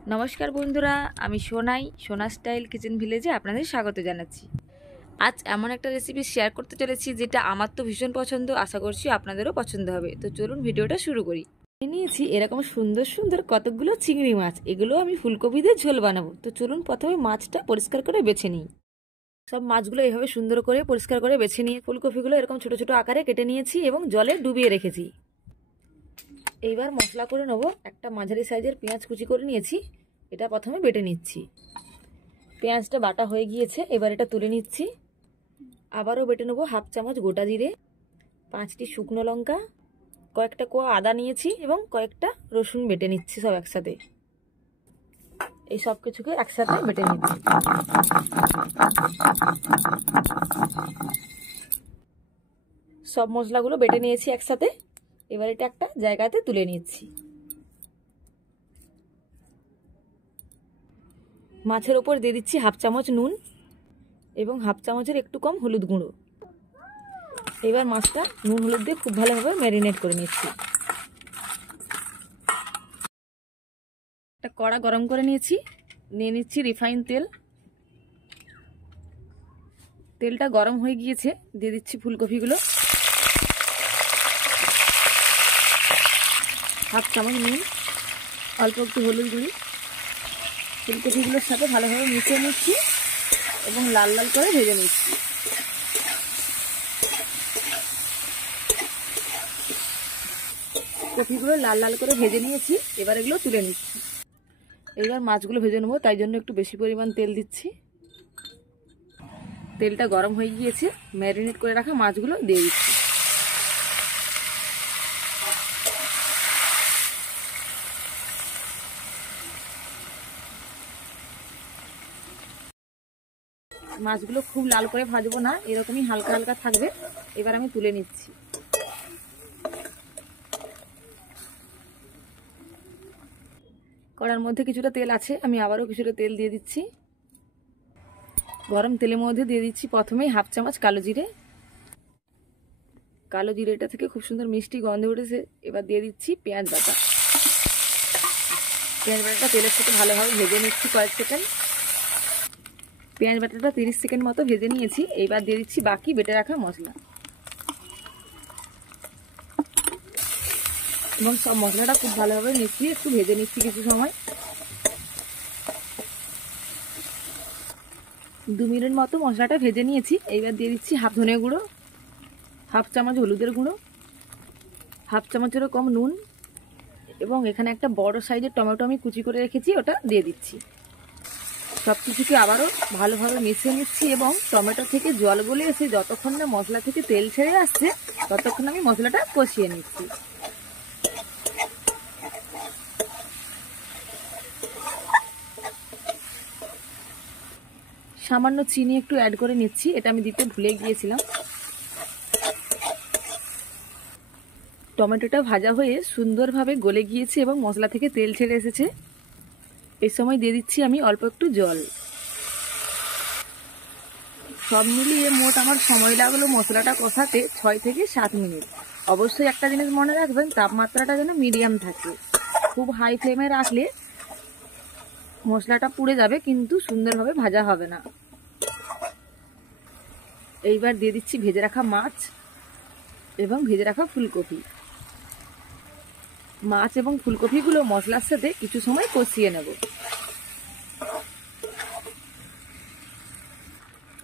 नमस्कार बंधुरा आमी सोनाई सोना स्टाइल किचेन भिलेजे आपनादेर स्वागत जानाच्छि। आज एमन एक रेसिपि शेयर करते चलेछि जेटा आमार तो भीषण पछंद, आशा करछि आपनादेरो पछंद होबे। तो चलुन भिडियोटा शुरू करी। निয়েছি এরকম সুন্দর সুন্দর কতগুলো চিংড়ি মাছ, এগুলো আমি ফুলকপি দিয়ে ঝোল বানাবো। তো চলুন প্রথমে মাছটা পরিষ্কার করে বেছে নিই। সব মাছগুলো এইভাবে সুন্দর করে পরিষ্কার করে বেছে নিয়ে ফুলকপিগুলো এরকম ছোট ছোট আকারে কেটে নিয়েছি এবং জলে ডুবিয়ে রেখেছি। এইবার মশলা করে নেব। একটা মাঝারি সাইজের পেঁয়াজ কুচি করে নিয়েছি, এটা প্রথমে বেটে নিচ্ছি। পেঁয়াজটা বাটা হয়ে গিয়েছে, এবার এটা তুলে নিচ্ছি। আবারও বেটে নেব হাফ চামচ গোটা জিরে, 5টি শুকনো লঙ্কা, কয়েকটা কোয়া আদা নিয়েছি এবং কয়েকটা রসুন বেটে নিচ্ছি সব একসাথে। এই সব কিছুকে একসাথে বেটে নিচ্ছি। সব মশলাগুলো বেটে নিয়েছি একসাথে, এবার এটা একটা জায়গাতে তুলে নিচ্ছি। মাছের ওপর দিয়ে দিচ্ছি হাফ চামচ নুন এবং হাফ চামচের একটু কম হলুদ গুঁড়ো। এবার মাছটা নুন হলুদ দিয়ে খুব ভালোভাবে ম্যারিনেট করে নিচ্ছি। একটা কড়া গরম করে নিয়েছি, নিয়ে নিচ্ছি রিফাইন তেল। তেলটা গরম হয়ে গিয়েছে, দিয়ে দিচ্ছি ফুলকপিগুলো, হাফ চামচ নুন, অল্প একটু হলুদ গুঁড়ি। ফুলকপিগুলোর সাথে ভালোভাবে মিশিয়ে নিচ্ছি এবং লাল লাল করে ভেজে নিচ্ছি। কপিগুলো লাল লাল করে ভেজে নিয়েছি, এবার এগুলো তুলে নিচ্ছি। এবার মাছগুলো ভেজে নেবো, তাই জন্য একটু বেশি পরিমাণ তেল দিচ্ছি। তেলটা গরম হয়ে গিয়েছে, ম্যারিনেট করে রাখা মাছগুলো দিয়ে দিচ্ছি। মাছগুলো খুব লাল করে ভাজবো না, এরকমই হালকা হালকা থাকবে। এবার আমি তুলে নিচ্ছি। কড়ার মধ্যে কিছুটা তেল আছে, আমি আবারও কিছুটা তেল দিয়ে দিচ্ছি। গরম তেলের মধ্যে দিয়ে দিচ্ছি প্রথমেই হাফ চামচ কালো জিরে। কালো জিরেটা থেকে খুব সুন্দর মিষ্টি গন্ধ উঠেছে। এবার দিয়ে দিচ্ছি পেঁয়াজ বাটা। পেঁয়াজ বাটাটা তেলের সাথে ভালোভাবে ভেজে নিচ্ছি কয়েক সেকেন্ড। পেঁয়াজ বাটাটা 30 সেকেন্ড মতো ভেজে নিয়েছি। এইবার দিয়ে দিচ্ছি বাকি বেটে রাখা মশলা এবং সব মশলাটা খুব ভালোভাবে মিশিয়ে একটু ভেজে নিচ্ছি কিছু সময়। 2 মিনিট মতো মশলাটা ভেজে নিয়েছি। এইবার দিয়ে দিচ্ছি হাফ ধনে গুঁড়ো, হাফ চামচ হলুদের গুঁড়ো, হাফ চামচেরও কম নুন এবং এখানে একটা বড় সাইজের টমেটো আমি কুচি করে রেখেছি, ওটা দিয়ে দিচ্ছি। সব কিছুকে আবারও ভালোভাবে মিশিয়ে নিচ্ছি এবং টমেটো থেকে জল গলে এসে যতক্ষণ না মশলা থেকে তেল ছেড়ে আসছে ততক্ষণ আমি মশলাটা কষিয়ে নিচ্ছি। সামান্য চিনি একটু অ্যাড করে নিচ্ছি, এটা আমি দিতে ভুলে গিয়েছিলাম। টমেটোটা ভাজা হয়ে সুন্দরভাবে গলে গিয়েছে এবং মশলা থেকে তেল ছেড়ে এসেছে। এই সময় দিয়ে দিচ্ছি আমি অল্প একটু জল। সব মিলিয়ে মোট আমার সময় লাগলো মশলাটা কষাতে 6 থেকে 7 মিনিট। অবশ্যই একটা জিনিস মনে রাখবেন, তাপমাত্রাটা যেন মিডিয়াম থাকে। খুব হাই ফ্লেমে রাখলে মশলাটা পুড়ে যাবে, কিন্তু সুন্দরভাবে ভাজা হবে না। এইবার দিয়ে দিচ্ছি ভেজে রাখা মাছ এবং ভেজে রাখা ফুলকপি। মাছ এবং ফুলকপিগুলো মশলার সাথে কিছু সময় কষিয়ে নেব।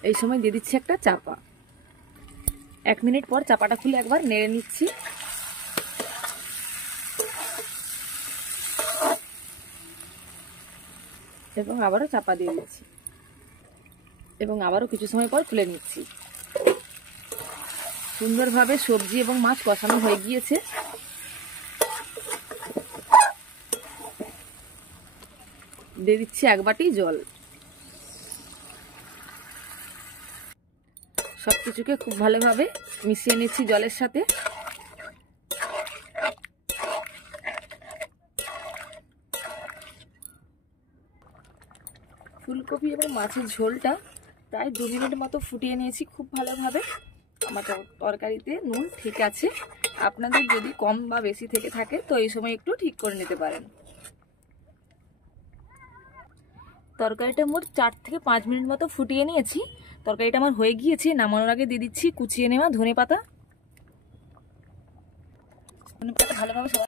এই সময় দিয়ে দিচ্ছি একটা চাপা। 1 মিনিট পর চাপাটা খুলে একবার নেড়ে নিচ্ছি। এবং আবারও চাপা দিয়ে দিচ্ছি এবং আবারও কিছু সময় পর খুলে নিচ্ছি। সুন্দরভাবে সবজি এবং মাছ কষানো হয়ে গিয়েছে। দিয়ে দিচ্ছি 1 বাটি জল। সবকিছুকে খুব ভালোভাবে মিশিয়ে নিচ্ছি জলের সাথে। ফুলকপি এবং মাছের ঝোলটা প্রায় 2 মিনিট মতো ফুটিয়ে নিয়েছি খুব ভালোভাবে। আমার তরকারিতে নুন ঠিক আছে। আপনাদের যদি কম বা বেশি থেকে থাকে তো এই সময় একটু ঠিক করে নিতে পারেন। তরকারিটা মোট 4 থেকে 5 মিনিট মতো ফুটিয়ে নিয়েছি। তরকারিটা আমার হয়ে গিয়েছে। নামানোর আগে দিয়ে দিচ্ছি কুচিয়ে নেওয়া ধনেপাতা। ভালোভাবে